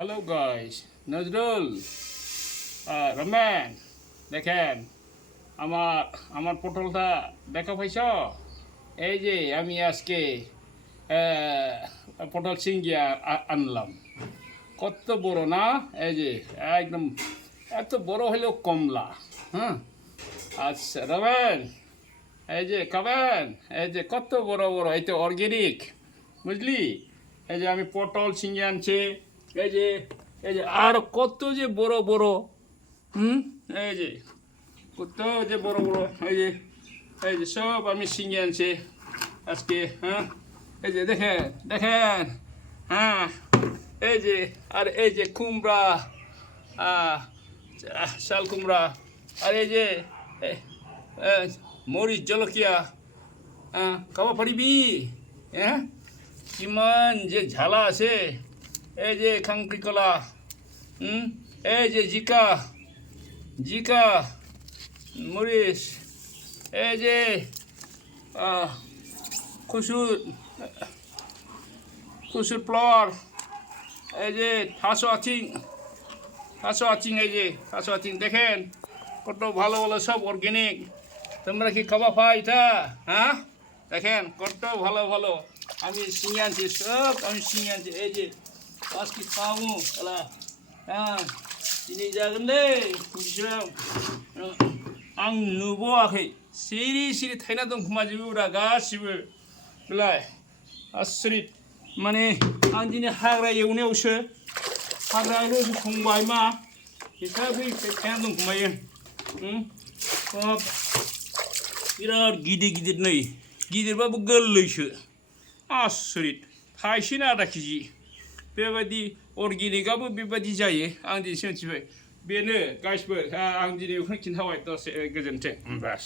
Hello guys, Nazrul, Ramen, দেখেন আমার আমার পটলটা দেখা পাইছ। এই যে আমি আজকে পটল সিঙ্গিয়া আনলাম। কত বড় না, এই যে একদম এত বড় হলেও কমলা। হ্যাঁ, আচ্ছা রমেন, এই যে খাবেন, এই যে কত বড় বড়, এই তো অর্গ্যানিক, বুঝলি। এই যে আমি পটল সিঙ্গি আনছি, এই যে আর কত যে বড় বড়, এই যে কত যে বড় বড়, এই যে সব আমি সিঙ্গি আনছি আজকে। হ্যাঁ, এই যে দেখেন দেখেন, হ্যাঁ, এই যে আর এই যে কুমড়া, শাল কুমড়া, আর এই যে মরিচ জলকীয়া, খাব পাৰিবি? হ্যাঁ, কিমান যে ঝালা আছে। এই যে খাংক্রিকলা, এই যে জিকা জিকা মরিচ, এই যে কচুর কচুর ফ্লাওয়ার, এই যে থাস আচিং, এই যে থাস আচিং, দেখেন কত ভালো ভালো, সব অর্গ্যানিক। তোমরা কি খাবা পাই এটা? হ্যাঁ, দেখেন কত ভালো ভালো আমি সিঙ্গি আনছি, সব আমি সিঙ্গি আনছি। এই যে আজকে খাবো, হ্যাঁ, दिनै जागोन दै बिदियाव आं नुबावाखै सिरि सिरि थायना दं खोमा जिबौरा गासिबो बेलाय आसरित। माने आं दिनै हाग्रा एवनायावसो संबाय मा हिसाबै थायना दं खोमायो। बिराद गिदिर गिदिर, नै गिदिरबाबो गोरलैसो, आसरित। थाइसेनो आधा केजि बेबायदि अर्गेनिकआबो बेबायदि जायो। आं दिनैसो मिथिबाय। बेनो गाइसफोर, आं दिनै बेखौनो खिन्थाबाय। दसे गोजोन्थों। बास।